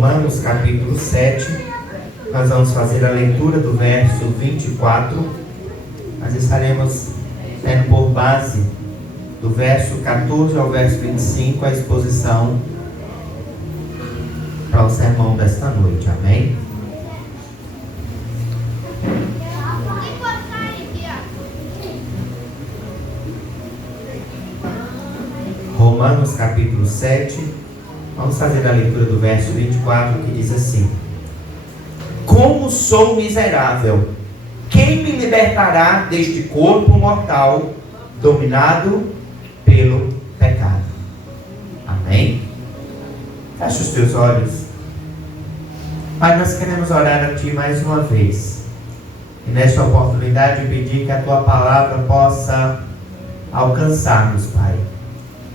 Romanos capítulo 7, nós vamos fazer a leitura do verso 24, nós estaremos tendo por base do verso 14 ao verso 25 a exposição para o sermão desta noite, amém? Romanos capítulo 7, vamos fazer a leitura do verso 24, que diz assim: Como sou miserável, quem me libertará deste corpo mortal, dominado pelo pecado? Amém? Feche os teus olhos. Pai, nós queremos orar a Ti mais uma vez, e nesta oportunidade pedir que a Tua palavra possa alcançar-nos, Pai,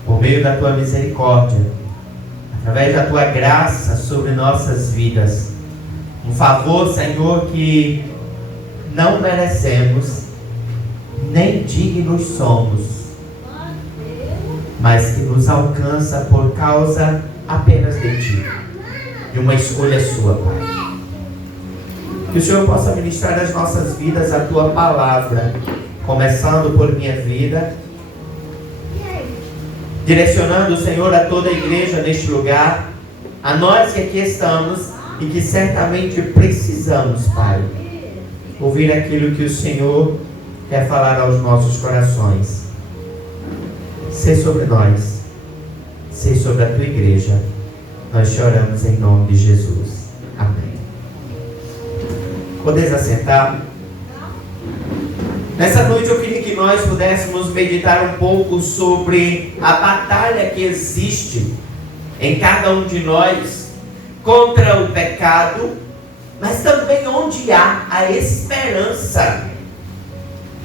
por meio da Tua misericórdia, através da Tua graça sobre nossas vidas. Um favor, Senhor, que não merecemos, nem dignos somos, mas que nos alcança por causa apenas de Ti, de uma escolha Sua, Pai. Que o Senhor possa ministrar as nossas vidas a Tua palavra, começando por minha vida, direcionando, Senhor, a toda a igreja neste lugar, a nós que aqui estamos e que certamente precisamos, Pai, ouvir aquilo que o Senhor quer falar aos nossos corações. Sê sobre nós, sê sobre a Tua igreja, nós te oramos em nome de Jesus. Amém. Podeis assentar? Nessa noite eu queria que nós pudéssemos meditar um pouco sobre a batalha que existe em cada um de nós contra o pecado, mas também onde há a esperança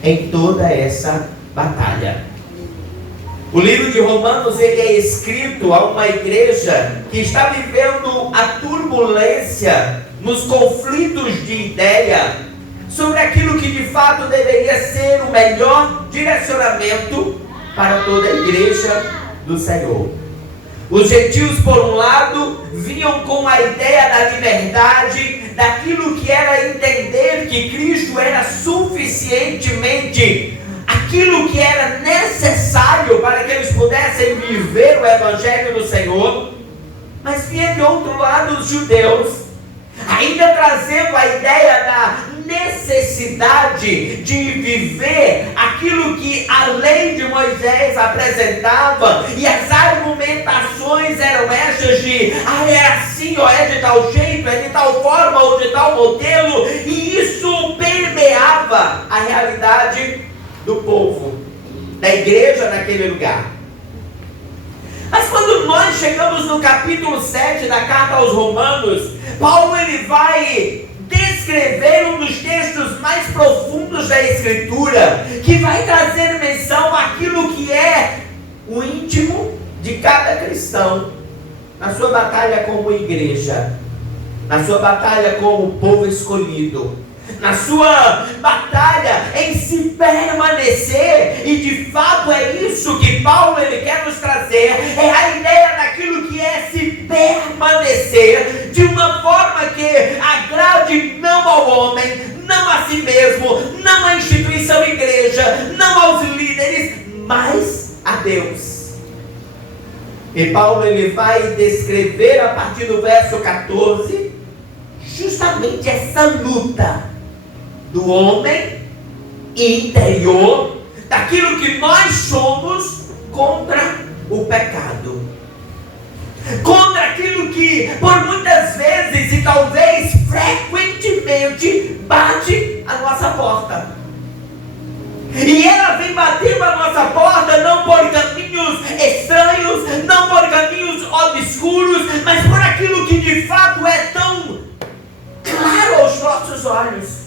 em toda essa batalha. O livro de Romanos, ele é escrito a uma igreja que está vivendo a turbulência nos conflitos de ideia sobre aquilo que de fato deveria ser o melhor direcionamento para toda a igreja do Senhor. Os gentios, por um lado, vinham com a ideia da liberdade, daquilo que era entender que Cristo era suficientemente aquilo que era necessário para que eles pudessem viver o Evangelho do Senhor. Mas vinha de outro lado os judeus, ainda trazendo a ideia da necessidade de viver aquilo que a lei de Moisés apresentava, e as argumentações eram estas de é assim, ou é de tal jeito, é de tal forma ou de tal modelo, e isso permeava a realidade do povo, da igreja naquele lugar. Mas quando nós chegamos no capítulo 7 da carta aos Romanos, Paulo ele vai descrever um dos textos mais profundos da Escritura, que vai trazer menção àquilo que é o íntimo de cada cristão, na sua batalha como igreja, na sua batalha como povo escolhido, na sua batalha em se permanecer. E de fato é isso que Paulo ele quer nos trazer, é a ideia daquilo que é se permanecer de uma forma que agrade não ao homem, não a si mesmo, não à instituição igreja, não aos líderes, mas a Deus. E Paulo ele vai descrever a partir do verso 14 justamente essa luta do homem interior, daquilo que nós somos, contra o pecado, contra aquilo que por muitas vezes e talvez frequentemente bate a nossa porta. E ela vem batendo a nossa porta não por caminhos estranhos, não por caminhos obscuros, mas por aquilo que de fato é tão claro aos nossos olhos,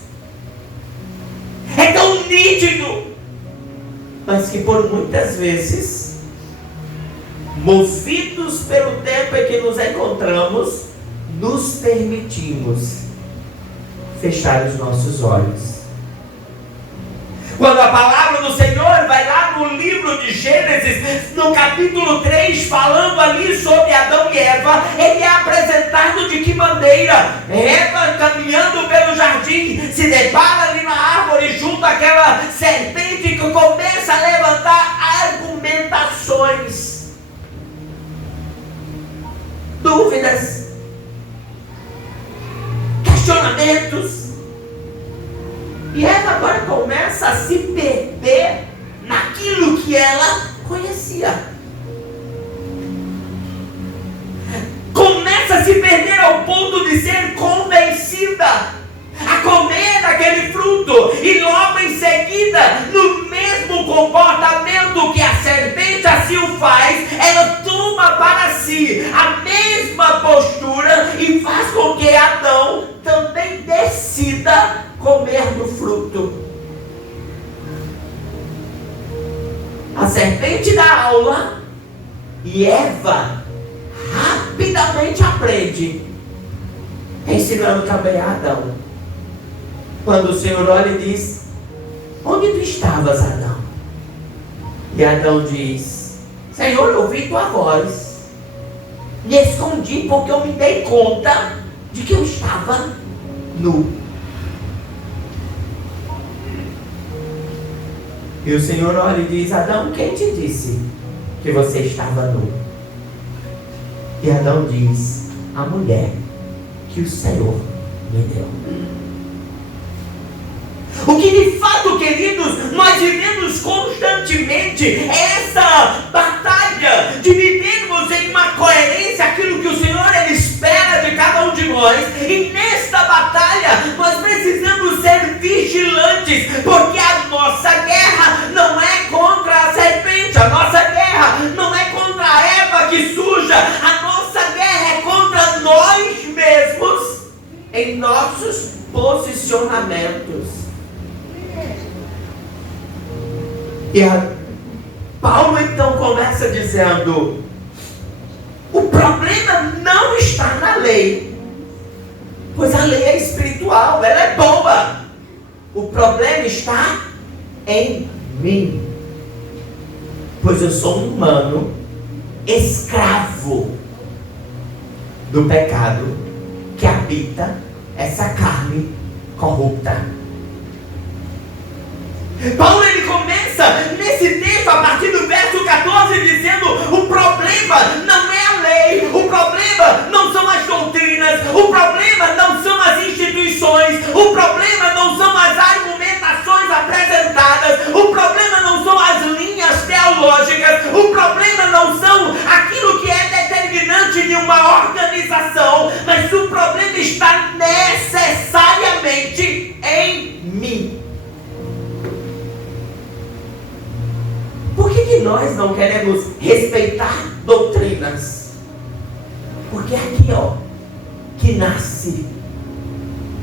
é tão nítido, mas que por muitas vezes, movidos pelo tempo em que nos encontramos, nos permitimos fechar os nossos olhos. Quando a palavra do Senhor vai lá no livro de Gênesis, no capítulo 3, falando ali sobre Adão e Eva, ele é apresentado de que dúvidas, questionamentos. E Eva agora começa a se perder naquilo que ela conhecia. Começa a se perder ao ponto de ser convencida a comer daquele fruto, e logo em seguida, no mesmo comportamento que a serpente assim o faz, ela toma para si a mesma postura e faz com que Adão também decida comer do fruto. A serpente dá aula e Eva rapidamente aprende, ensinando também a Adão. Quando o Senhor olha e diz: onde tu estavas, Adão? E Adão diz: Senhor, eu ouvi tua voz, me escondi porque eu me dei conta de que eu estava nu. E o Senhor olha e diz: Adão, quem te disse que você estava nu? E Adão diz: a mulher que o Senhor me deu. O que de fato, queridos, nós vivemos constantemente é essa batalha de vivermos em uma coerência aquilo que o Senhor Ele espera de cada um de nós. E nesta batalha nós precisamos ser vigilantes, porque a nossa guerra não é contra a serpente, a nossa guerra não é contra a Eva que suja, a nossa guerra é contra nós mesmos em nossos posicionamentos. E Paulo então começa dizendo: o problema não está na lei, pois a lei é espiritual, ela é boa. O problema está em mim, pois eu sou um humano escravo do pecado que habita essa carne corrupta. Paulo ele começa nesse texto a partir do verso 14 dizendo: o problema não é a lei, o problema não são as doutrinas, o problema não são as instituições, o problema não são as argumentações apresentadas, o problema não são as linhas teológicas, o problema não são aquilo que é determinante de uma organização, mas o problema está necessariamente em mim. Por que nós não queremos respeitar doutrinas? Porque é aqui, que nasce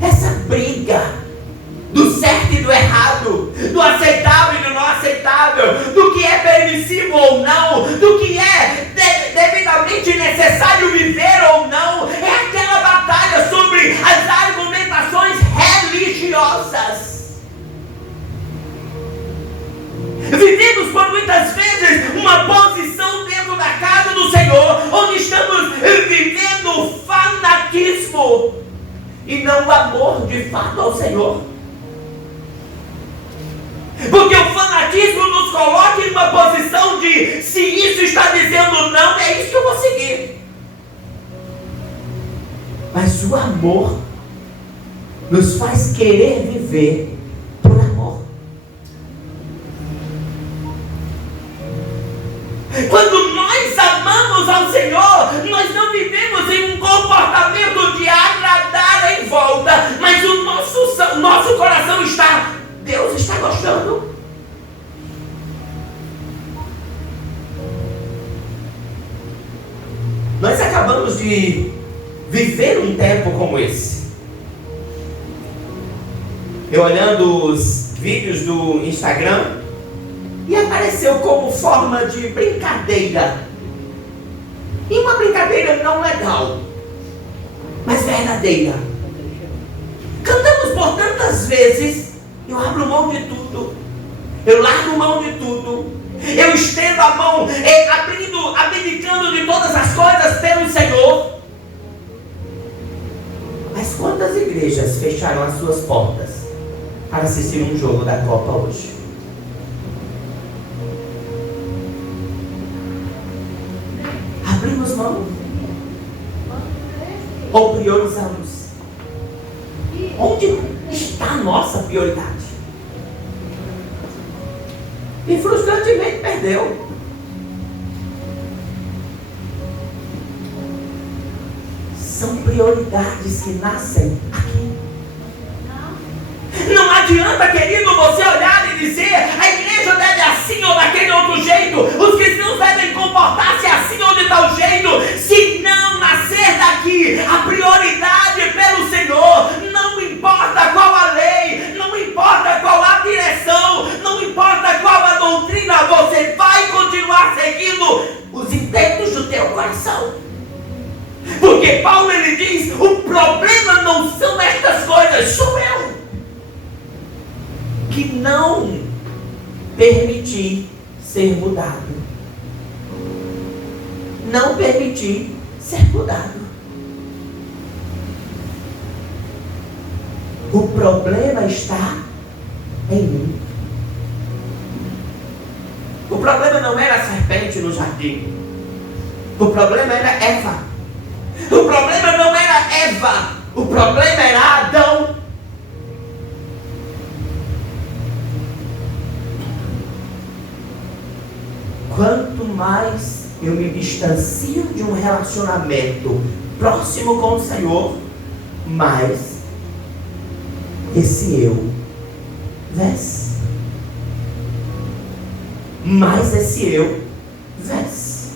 essa briga do certo e do errado, do aceitável e do não aceitável, do que é permissível ou não, do que é devidamente necessário viver ou não. É aquela batalha sobre as argumentações religiosas. Vivemos por muitas vezes uma posição dentro da casa do Senhor, onde estamos vivendo o fanatismo e não o amor de fato ao Senhor. Porque o fanatismo nos coloca em uma posição de: se isso está dizendo não, é isso que eu vou seguir. Mas o amor nos faz querer viver por amor. Quando nós amamos ao Senhor, nós não vivemos em um comportamento de agradar em volta, mas o nosso coração está: Deus está gostando. Nós acabamos de viver um tempo como esse. Eu olhando os vídeos do Instagram, e apareceu como forma de brincadeira. E uma brincadeira não legal, mas verdadeira. Cantamos por tantas vezes: eu abro mão de tudo, eu largo mão de tudo, eu estendo a mão, abdicando de todas as coisas pelo Senhor. Mas quantas igrejas fecharam as suas portas para assistir um jogo da Copa hoje? Abrimos mão. ou priorizamos? Onde está a nossa prioridade? E frustrantemente perdeu. São prioridades que nascem aqui. Não adianta, querido, você olhar e dizer a igreja deve assim ou daquele outro jeito, os cristãos devem comportar-se assim ou de tal jeito. Se não nascer daqui a prioridade pelo Senhor, não importa qual a lei, não importa qual a direção, não importa qual a doutrina, você vai continuar seguindo os intentos do teu coração. Porque Paulo, ele diz, o problema não são estas coisas, sou eu que não permiti ser mudado. Não permiti ser mudado. O problema está em mim. O problema não era a serpente no jardim. O problema era Eva. O problema não era Eva. O problema era Adão. Quanto mais eu me distancio de um relacionamento próximo com o Senhor, mais esse eu vence. Mais esse eu vence.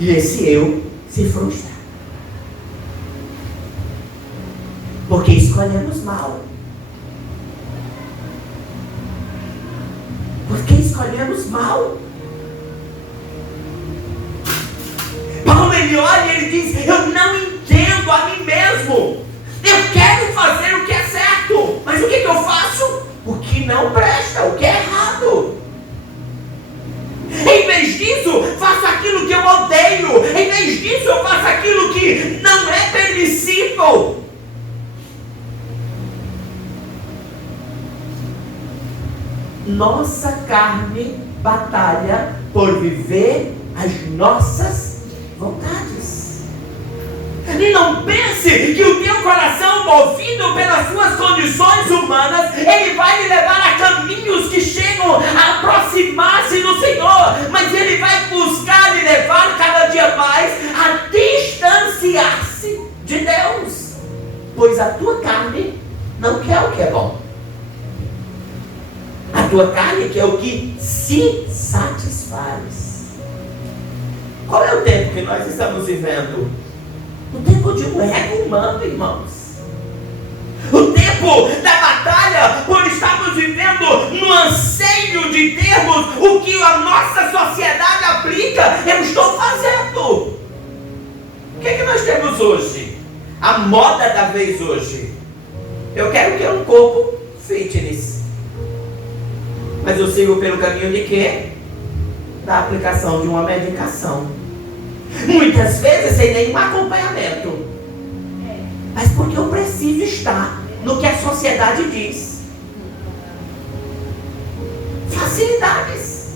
E esse eu se frustra. Porque escolhemos mal. Porque escolhemos mal. Paulo, ele olha e ele diz, eu não entendo a mim mesmo. Eu quero fazer o que é certo, mas o que eu faço? O que não presta, o que é errado. Em vez disso, faço aquilo que eu odeio. Em vez disso, eu faço aquilo que não é permissível. Nossa carne batalha por viver as nossas vontades. Não pense que o teu coração, movido pelas suas condições humanas, ele vai lhe levar a caminhos que chegam a aproximar-se do Senhor, mas ele vai buscar lhe levar cada dia mais a distanciar-se de Deus, pois a tua carne não quer o que é bom. A tua carne quer o que se satisfaz. Qual é o tempo que nós estamos vivendo? O tempo de um ego humano, irmãos. O tempo da batalha por estarmos vivendo no anseio de termos o que a nossa sociedade aplica. Eu estou fazendo. O que é que nós temos hoje? A moda da vez hoje. Eu quero ter um corpo fitness. Mas eu sigo pelo caminho de quê? Da aplicação de uma medicação. Muitas vezes sem nenhum acompanhamento. Mas porque eu preciso estar no que a sociedade diz. Facilidades.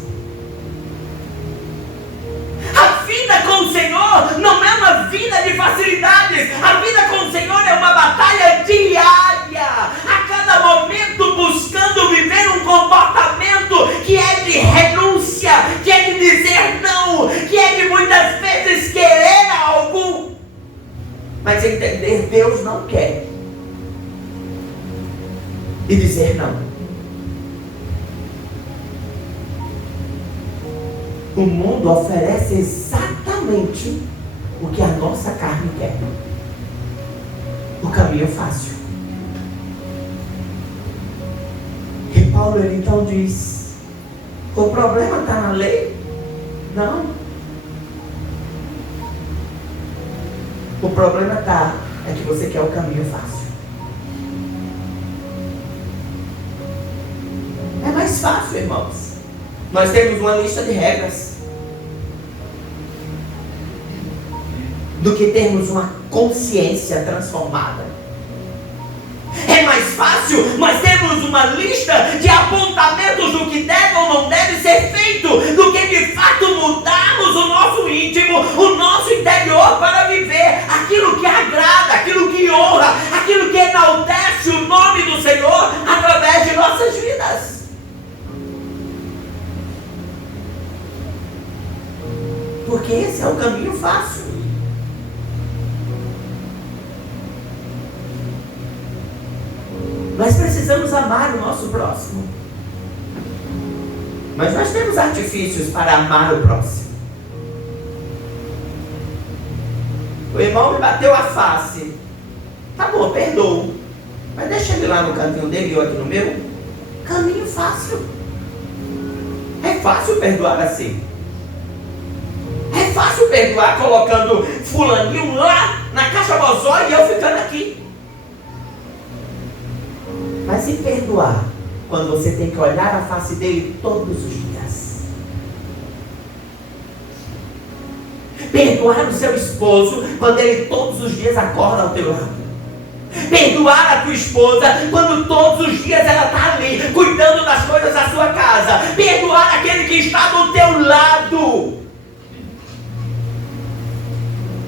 A vida com o Senhor não é uma vida de facilidades. A vida com o Senhor é uma batalha diária. A cada momento buscando viver um comportamento que é de renúncia, que é de dizer não, que é de muitas vezes querer algo, mas entender Deus não quer. E dizer não. O mundo oferece exatamente o que a nossa carne quer. O caminho é fácil. E Paulo, ele então diz, o problema está na lei? Não. O problema está é que você quer o caminho fácil. É mais fácil, irmãos. Nós temos uma lista de regras do que termos uma consciência transformada. É mais fácil, nós temos uma lista de apontamentos do que deve ou não deve ser feito, do que de fato mudarmos o nosso íntimo, o nosso interior para viver aquilo que agrada, aquilo que honra, aquilo que enaltece o nome do Senhor através de nossas vidas. Porque esse é o caminho fácil. Nós precisamos amar o nosso próximo. Mas nós temos artifícios para amar o próximo. O irmão me bateu a face. Tá bom, perdoo. Mas deixa ele lá no cantinho dele e eu aqui no meu. Caminho fácil. É fácil perdoar assim. É fácil perdoar colocando fulaninho lá na caixa bozói e eu ficando aqui. Mas e perdoar quando você tem que olhar a face dele todos os dias? Perdoar o seu esposo quando ele todos os dias acorda ao teu lado. Perdoar a tua esposa quando todos os dias ela está ali cuidando das coisas da sua casa. Perdoar aquele que está do teu lado.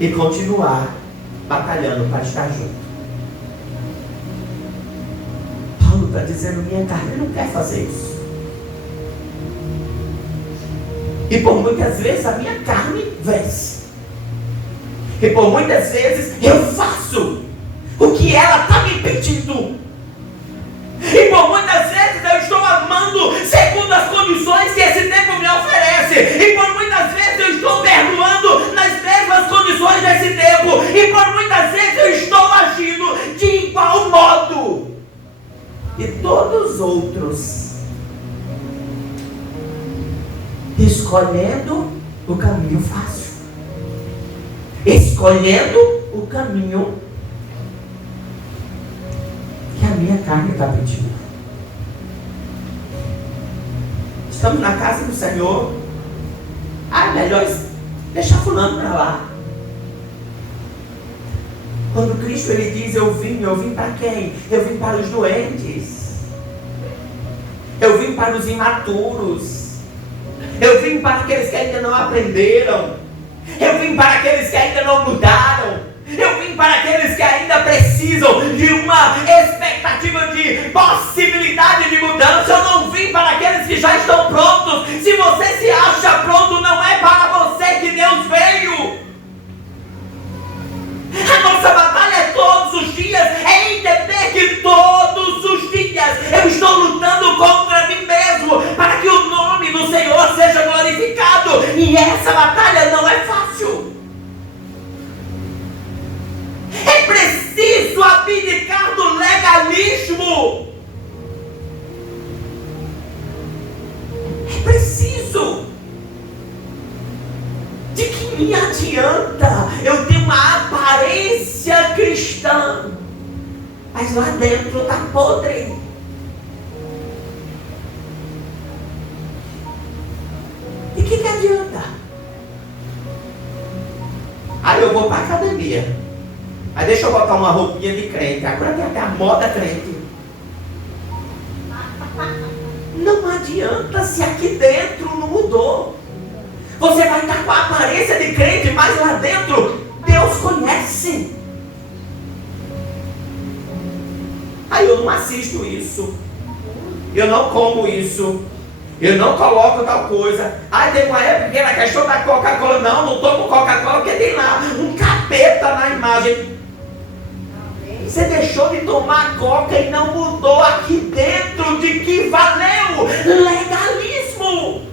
E continuar batalhando para estar junto. Paulo está dizendo, minha carne não quer fazer isso. E por muitas vezes a minha carne vence. E por muitas vezes eu faço o que ela está me pedindo. E por muitas vezes eu estou amando segundo as condições que esse tempo me oferece. E por muitas vezes eu estou perdoando nas mesmas condições desse tempo. E por muitas vezes eu estou agindo de igual modo. E todos os outros escolhendo o caminho fácil. Escolhendo o caminho que a minha carne está pedindo. Estamos na casa do Senhor. Melhor deixar fulano para lá. Quando Cristo ele diz, eu vim para quem? Eu vim para os doentes. Eu vim para os imaturos. Eu vim para aqueles que ainda não aprenderam. Eu vim para aqueles que ainda não mudaram. Eu vim para aqueles que ainda precisam de uma expectativa de possibilidade de mudança. Eu não vim para aqueles que já estão prontos. Se você se acha pronto, não é para você que Deus veio. A nossa batalha é todos os dias, é entender que todos os dias eu estou lutando contra mim mesmo, para que o nome do Senhor seja glorificado. E essa batalha não é fácil. É preciso abdicar do legalismo. É preciso. De que me adianta eu ter uma aparência cristã, mas lá dentro está podre? De que adianta? Aí eu vou para a academia. Aí deixa eu botar uma roupinha de crente. Agora tem até a moda crente. Não adianta se aqui dentro não mudou. Você vai estar com a aparência de crente, mas lá dentro Deus conhece. Aí eu não assisto isso. Eu não como isso. Eu não coloco tal coisa. Aí tem uma época que na questão da Coca-Cola, não tomo Coca-Cola porque tem lá um capeta na imagem. Você deixou de tomar Coca e não mudou aqui dentro. De que valeu? Legalismo.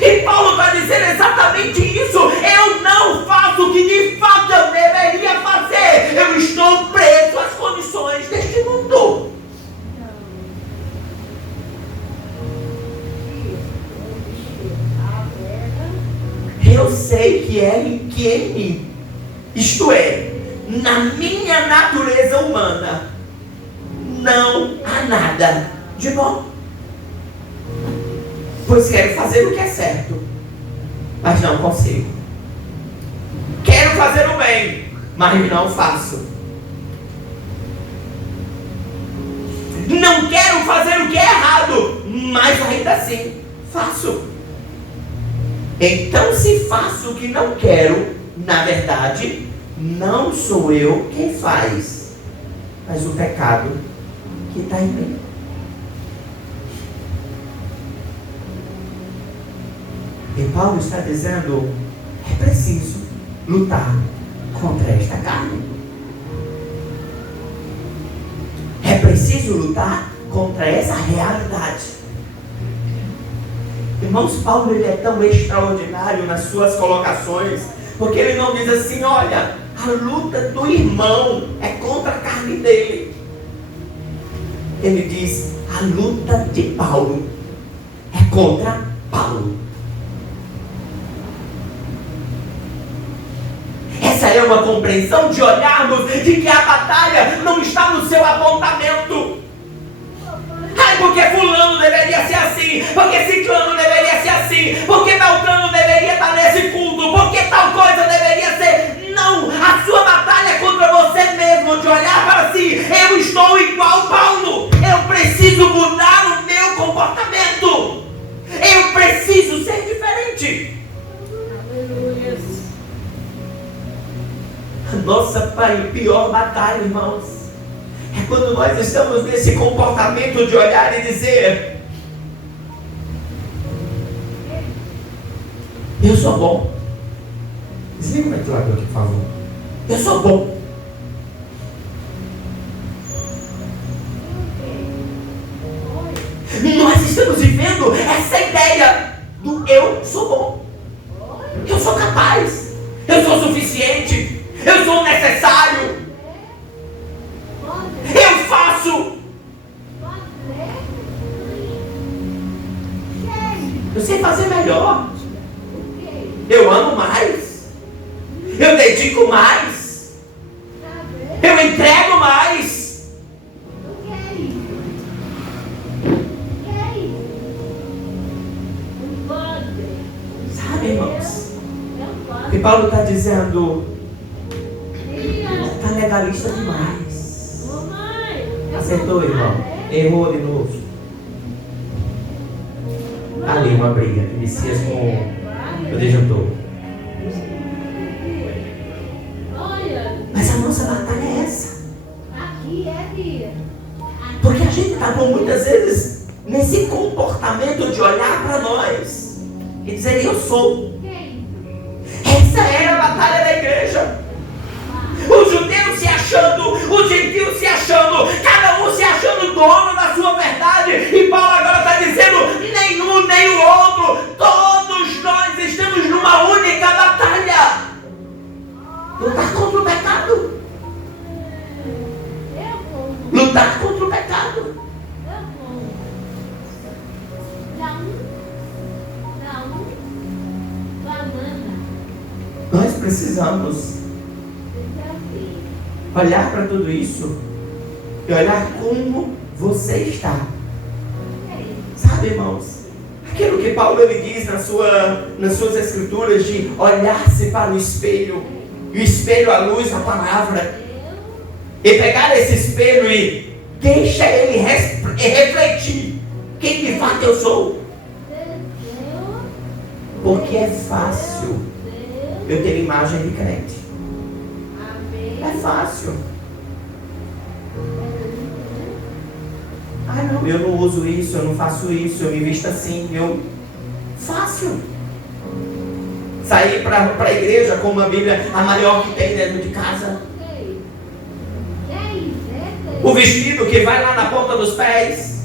E Paulo está dizendo exatamente isso. Eu não faço o que de fato eu deveria fazer. Eu estou preso às condições deste mundo. Eu sei que é em quem, isto é, na minha natureza humana, não há nada de bom. Pois quero fazer o que é certo, mas não consigo. Quero fazer o bem, mas não faço. Não quero fazer o que é errado, mas ainda assim faço. Então, se faço o que não quero, na verdade, não sou eu quem faz, mas o pecado que está em mim. E Paulo está dizendo: é preciso lutar contra esta carne. É preciso lutar contra essa realidade. Irmãos, Paulo ele é tão extraordinário nas suas colocações, porque ele não diz assim: olha, a luta do irmão é contra a carne dele. Ele diz: a luta de Paulo é contra Paulo. Essa é uma compreensão de olharmos de que a batalha não está no seu apontamento. Ai, porque fulano deveria ser assim, porque ciclano deveria ser assim, porque Beltrano deveria estar nesse culto, porque tal coisa deveria ser. Não, a sua batalha é contra você mesmo, de olhar para si. Eu estou igual Paulo, eu preciso mudar o meu comportamento, eu preciso ser diferente. A nossa pior batalha, irmãos, é quando nós estamos nesse comportamento de olhar e dizer: eu sou bom. Desliga o ventilador aqui, por favor. Eu sou bom. Nós estamos vivendo essa ideia do eu sou bom. Eu sou capaz. Eu sou suficiente. Eu sou necessário. Eu faço. Eu sei fazer melhor. Eu amo mais. Eu dedico mais. Eu entrego mais. Sabe, irmãos? E Paulo está dizendo: está legalista demais. Acertou, irmão? Errou de novo. Ali uma briga de Messias com o disjuntor. Mas a nossa batalha é essa. Porque a gente está muitas vezes nesse comportamento de olhar para nós e dizer: eu sou. Essa era a batalha da igreja. O judeu se achando, o gentil se achando, cada um se achando dono da sua verdade. E Paulo agora está dizendo: nenhum nem o outro, todos nós estamos numa única batalha. Lutar contra o pecado. Lutar contra o pecado. Nós precisamos olhar para tudo isso e olhar como você está. Sabe, irmãos, aquilo que Paulo ele diz nas suas escrituras de olhar-se para o espelho, e o espelho à luz da palavra, e pegar esse espelho e deixa ele refletir quem de fato eu sou. Porque é fácil eu ter imagem de crente. É fácil. Ah, não, eu não uso isso, eu não faço isso, eu me visto assim, fácil. Sair para a igreja com uma Bíblia, a maior que tem dentro de casa. O vestido que vai lá na ponta dos pés,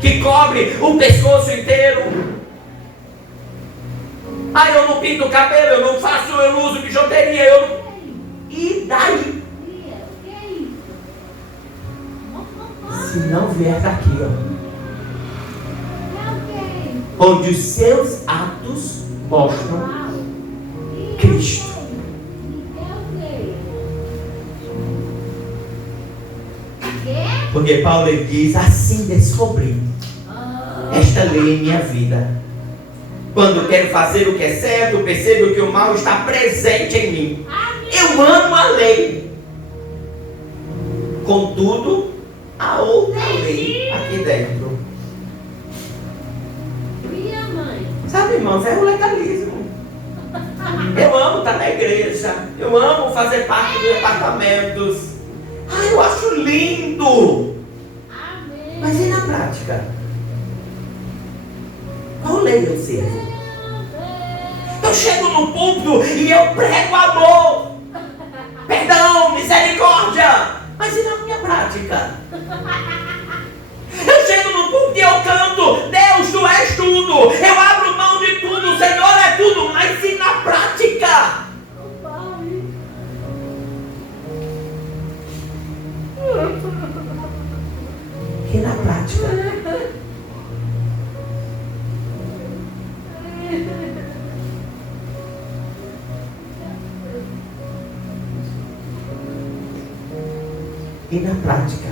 que cobre o pescoço inteiro. Ah, eu não pinto o cabelo, eu não faço, eu não uso bijuteria, E daí? Se não vier daqui, onde os seus atos mostram Cristo. Porque Paulo ele diz: assim descobri esta lei em minha vida. Quando quero fazer o que é certo, percebo que o mal está presente em mim. Eu amo a lei. Contudo, a uma outra lei aqui dentro. Sabe, irmãos, é o legalismo. Eu amo estar na igreja. Eu amo fazer parte dos departamentos. Eu acho lindo. Mas e na prática? Qual lei eu sirvo? Eu chego no púlpito e eu prego amor, perdão, misericórdia. Mas e na minha prática? Eu chego no púlpito e eu canto, Deus, Tu és tudo. Eu abro mão de tudo, o Senhor é tudo. Mas e na prática? E na prática? E na prática?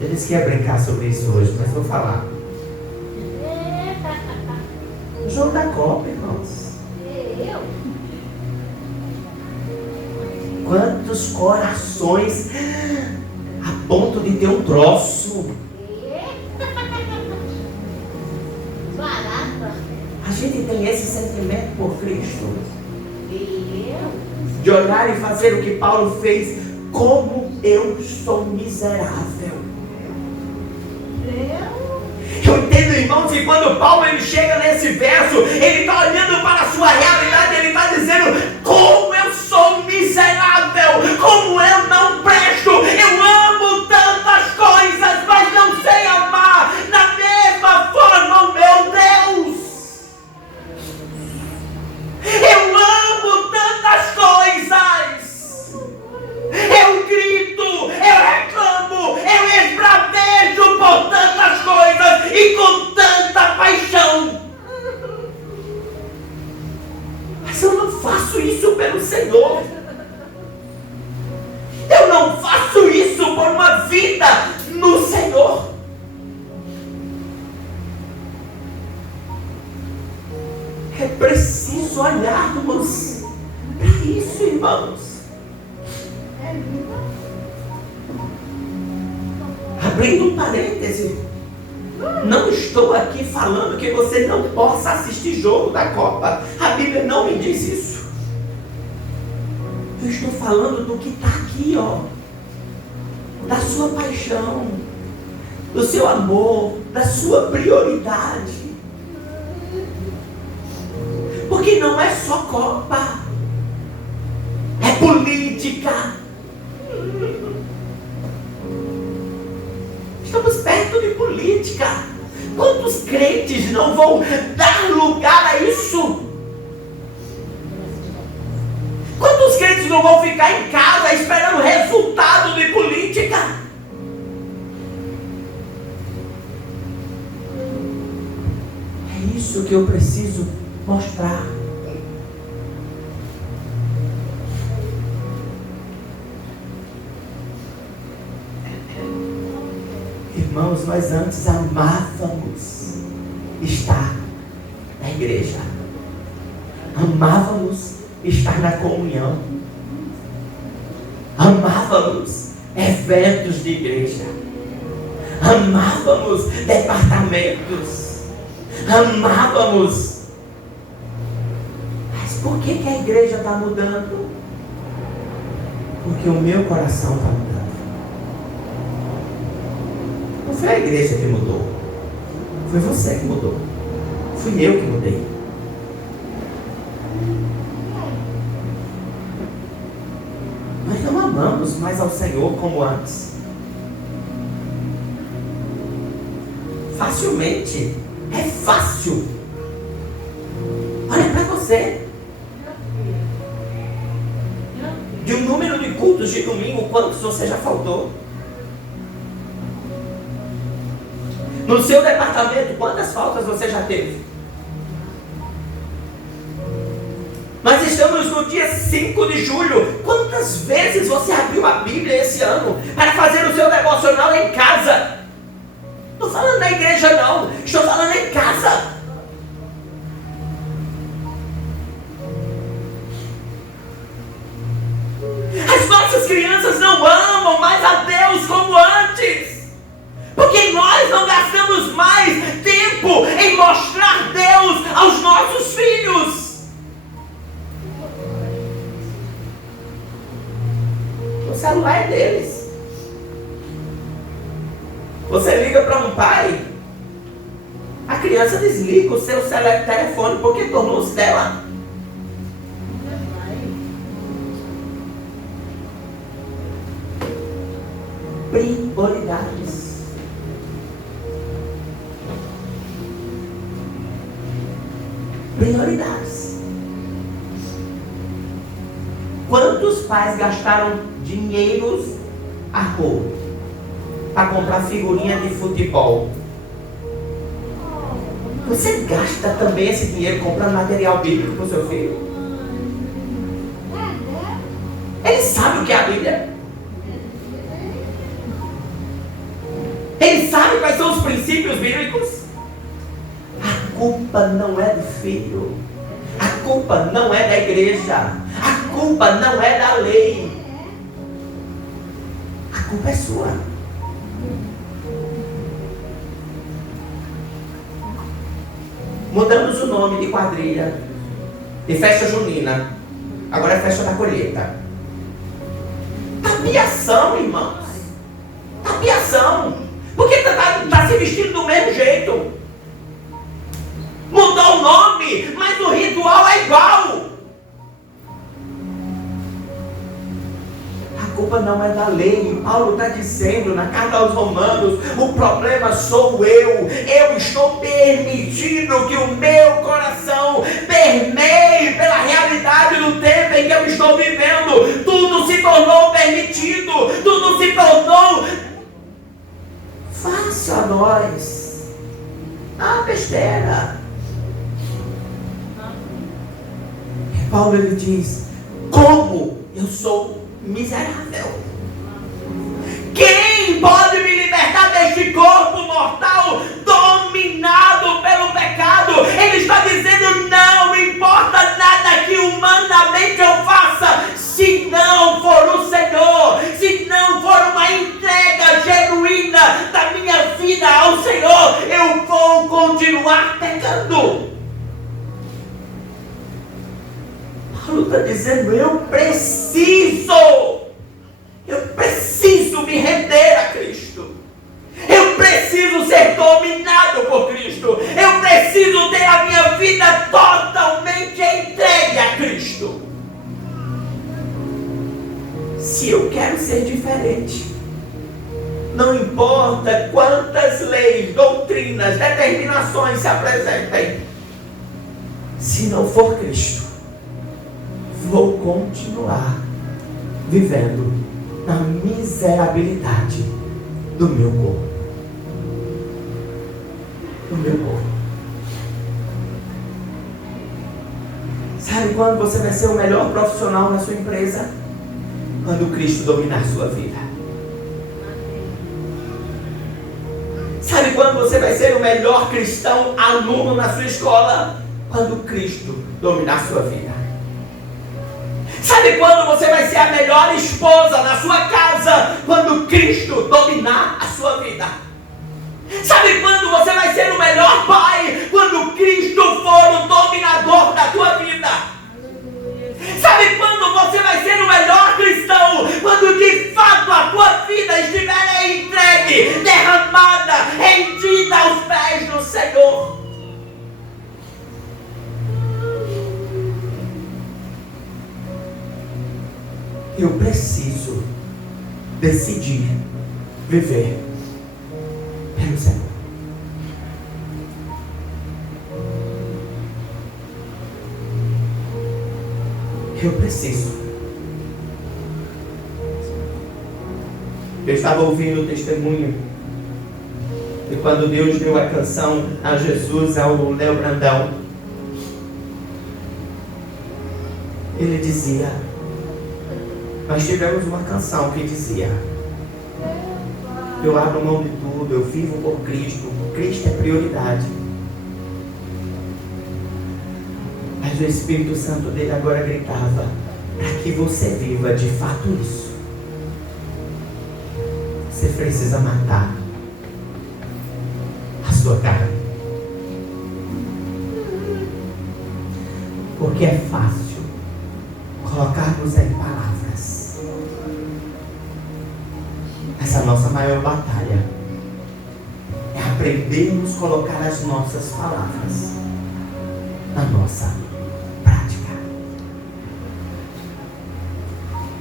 Eles querem brincar sobre isso hoje, mas vou falar. O jogo da Copa, irmãos. Quantos corações a ponto de ter um troço? A gente tem esse sentimento por Cristo. De olhar e fazer o que Paulo fez. Como eu sou miserável. Eu entendo, irmãos, que quando Paulo ele chega nesse verso, ele está olhando para a sua realidade, ele está dizendo: como eu sou miserável, como eu não presto, eu amo tantas coisas, mas não sei amar da mesma forma o meu Deus. Eu amo tantas coisas, eu grito, eu reclamo, eu esbravejo por tantas coisas e com tanta paixão. Mas eu não faço isso pelo Senhor. Eu não faço isso por uma vida no Senhor. É preciso olharmos para isso, irmãos. Abrindo um parêntese, não estou aqui falando que você não possa assistir jogo da Copa. A Bíblia não me diz isso. Eu estou falando do que está aqui, ó. Da sua paixão, do seu amor, da sua prioridade. Porque não é só Copa, é política. Estamos perto de política. Quantos crentes não vão dar lugar a isso? Quantos crentes não vão ficar em casa esperando resultado de política? É isso que eu preciso mostrar. Irmãos, nós antes amávamos estar na igreja. Amávamos estar na comunhão. Amávamos eventos de igreja. Amávamos departamentos. Amávamos. Mas por que a igreja está mudando? Porque o meu coração está mudando. Não foi a igreja que mudou. Foi você que mudou. Fui eu que mudei. Nós não amamos mais ao Senhor como antes. Facilmente. É fácil. Olha para você. De um número de cultos de domingo, quantos você já faltou? No seu departamento, quantas faltas você já teve? Nós estamos no dia 5 de julho. Quantas vezes você abriu a Bíblia esse ano para fazer o seu devocional em casa? Não estou falando na igreja não, estou falando em casa. As nossas nossas crianças não amam mais a Deus como antes. Porque nós não gastamos mais tempo em mostrar Deus aos nossos filhos. O celular é deles. Você liga para um pai, a criança desliga o seu telefone porque tornou-se dela. Prioridades. Prioridades. Quantos pais gastaram dinheiros a rodo para comprar figurinha de futebol? Você gasta também esse dinheiro comprando material bíblico para o seu filho? Ele sabe o que é a Bíblia? Ele sabe quais são os princípios bíblicos? A culpa não é do filho. A culpa não é da igreja. A culpa não é da lei. A culpa é sua. Mudamos o nome de quadrilha, de festa junina. Agora é festa da colheita. Tapiação, irmãos. Tapiação. Porque está se vestindo do mesmo jeito. Mudou o nome, mas o ritual é igual. A culpa não é da lei. Paulo está dizendo na carta aos Romanos: o problema sou eu. Eu estou permitindo que o meu coração permeie pela realidade do tempo em que eu estou vivendo. Tudo se tornou permitido. Tudo se tornou fácil a nós. Besteira. Paulo ele diz: como eu sou miserável. Quem pode me libertar deste corpo mortal dominado pelo pecado? Ele está dizendo: não importa nada que humanamente eu faça, se não for o Senhor, se não for uma entrega genuína da minha vida ao Senhor, eu vou continuar pecando. Paulo está dizendo: eu preciso me render a Cristo. Eu preciso ser dominado por Cristo. Eu preciso ter a minha vida totalmente entregue a Cristo. Se eu quero ser diferente, não importa quantas leis, doutrinas, determinações se apresentem, se não for Cristo, vou continuar vivendo na miserabilidade do meu corpo. Do meu corpo. Sabe quando você vai ser o melhor profissional na sua empresa? Quando Cristo dominar a sua vida. Sabe quando você vai ser o melhor cristão aluno na sua escola? Quando Cristo dominar a sua vida. Sabe quando você vai ser a melhor esposa na sua casa? Quando Cristo dominar a sua vida. Sabe quando você vai ser o melhor pai? Quando Cristo for o dominador da tua vida. Sabe quando você vai ser o melhor cristão? Quando de fato a tua vida estiver entregue, derramada, rendida aos pés do Senhor. Eu preciso decidir viver pelo Senhor. Eu preciso. Eu estava ouvindo o testemunho de quando Deus deu a canção a Jesus, ao Léo Brandão. Ele dizia: nós tivemos uma canção que dizia: eu abro mão de tudo, eu vivo por Cristo, Cristo é prioridade. Mas o Espírito Santo dele agora gritava: para que você viva de fato isso, Você precisa matar a sua carne. Porque é fácil colocarmos em palavras. Essa é a nossa maior batalha. É aprendermos a colocar as nossas palavras na nossa prática.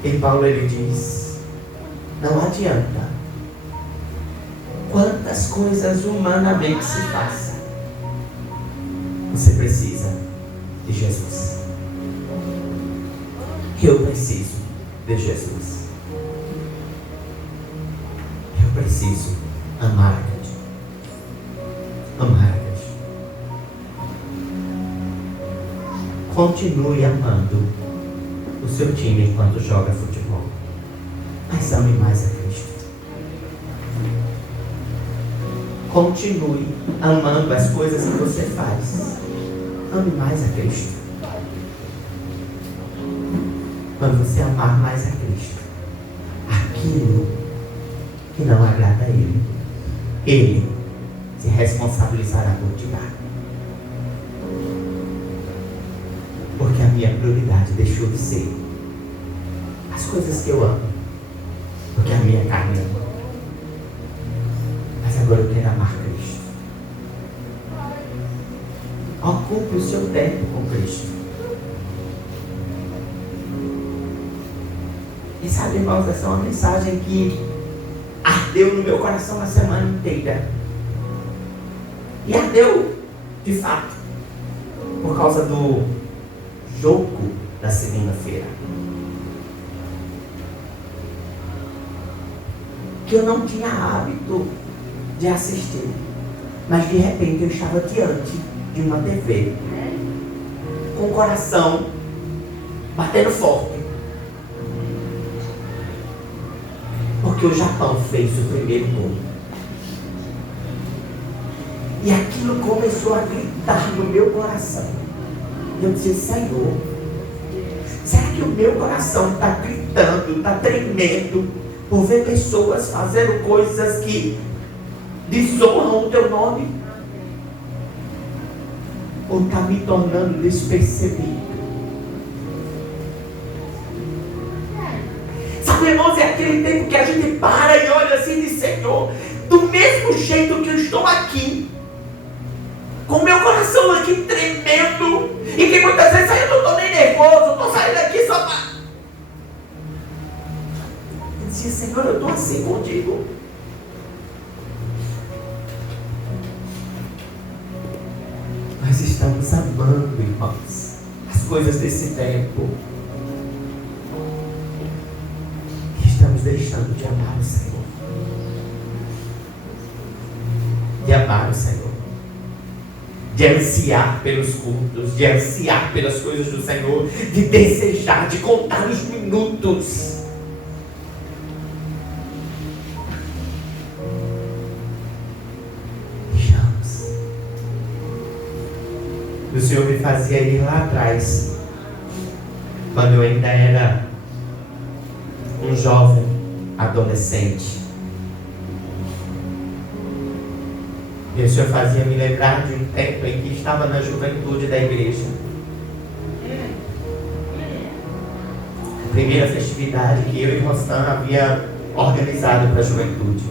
E Paulo ele diz: não adianta quantas coisas humanamente se façam. Você precisa de Jesus. Eu preciso de Jesus. Eu preciso amar a Deus. Amar a Deus. Continue amando o seu time enquanto joga futebol, mas ame mais a Cristo. Continue amando as coisas que você faz. Ame mais a Cristo. Quando você amar mais a Cristo, aquilo que não agrada a Ele se responsabilizará por tirar. Porque a minha prioridade deixou de ser as coisas que eu amo, porque a minha carne ama. Mas agora eu quero amar Cristo. Ocupe o seu tempo com Cristo. E sabe, irmãos, essa é uma mensagem que ardeu no meu coração a semana inteira. E ardeu, de fato, por causa do jogo da segunda-feira. Que eu não tinha hábito de assistir. Mas de repente eu estava diante de uma TV, com o coração batendo forte. Porque o Japão fez o primeiro gol. E aquilo começou a gritar no meu coração. E eu disse: Senhor, será que o meu coração está gritando, está tremendo por ver pessoas fazendo coisas que desonram o teu nome? Ou está me tornando despercebido? Sabe, irmãos, é aquele tempo que a gente para e olha assim e diz: Senhor, do mesmo jeito que eu estou aqui, com o meu coração aqui tremendo, e que muitas vezes eu não estou nem nervoso, estou saindo aqui só para... Eu dizia: Senhor, eu estou assim contigo. Nós estamos amando, irmãos, as coisas desse tempo. Estamos deixando de amar o Senhor. De amar o Senhor. De ansiar pelos cultos, de ansiar pelas coisas do Senhor, de desejar, de contar os minutos. Deixamos. O Senhor me fazia ir lá atrás, quando eu ainda era um jovem adolescente. E o Senhor fazia me lembrar de um tempo em que estava na juventude da igreja. A primeira festividade que eu e Rostan havia organizado para a juventude.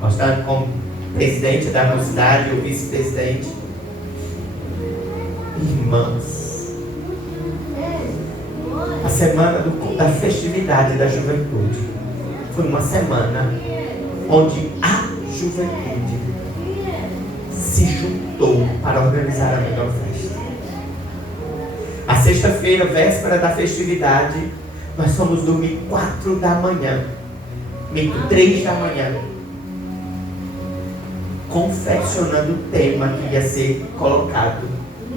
Rostan como presidente da mocidade e o vice-presidente. Irmãos, a semana da festividade da juventude foi uma semana onde a juventude se juntou para organizar a melhor festa. A sexta-feira, véspera da festividade, nós fomos dormir 4 da manhã, 3 da manhã, confeccionando o tema que ia ser colocado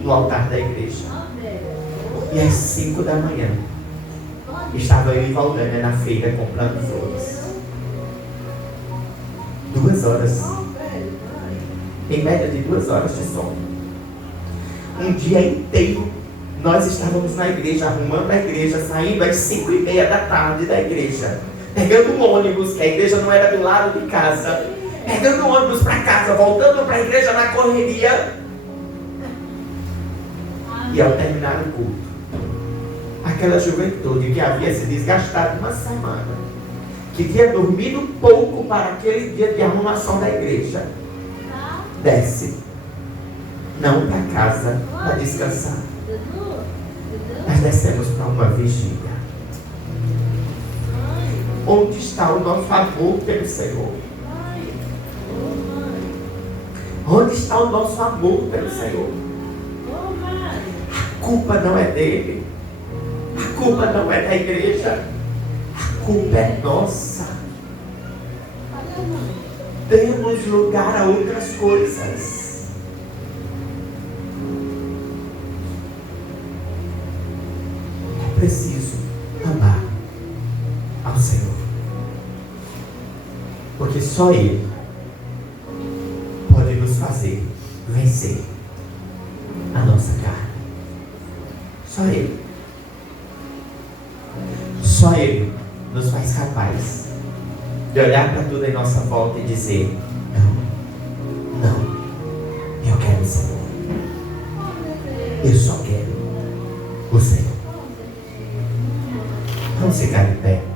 no altar da igreja. E às 5 da manhã, estava eu e Valdânia na feira comprando flores. 2 horas. Em média de 2 horas de sono. Um dia inteiro nós estávamos na igreja, arrumando a igreja, saindo às 5:30 da tarde da igreja, pegando um ônibus, que a igreja não era do lado de casa, pegando um ônibus para casa, voltando para a igreja na correria. E ao terminar o culto, aquela juventude que havia se desgastado uma semana, que tinha dormido pouco para aquele dia de arrumação da igreja, desce, não para casa para descansar, mas descemos para uma vigília. Onde está o nosso amor pelo Senhor? Onde está o nosso amor pelo Senhor? A culpa não é dele, a culpa não é da igreja, a culpa é nossa. Demos lugar a outras coisas. É preciso amar ao Senhor, porque só Ele pode nos fazer vencer a nossa carne. Só Ele. Só Ele nos faz capaz de olhar para tudo em nossa volta e dizer: não, eu quero o Senhor. Eu só quero o Senhor. Vamos ficar de pé.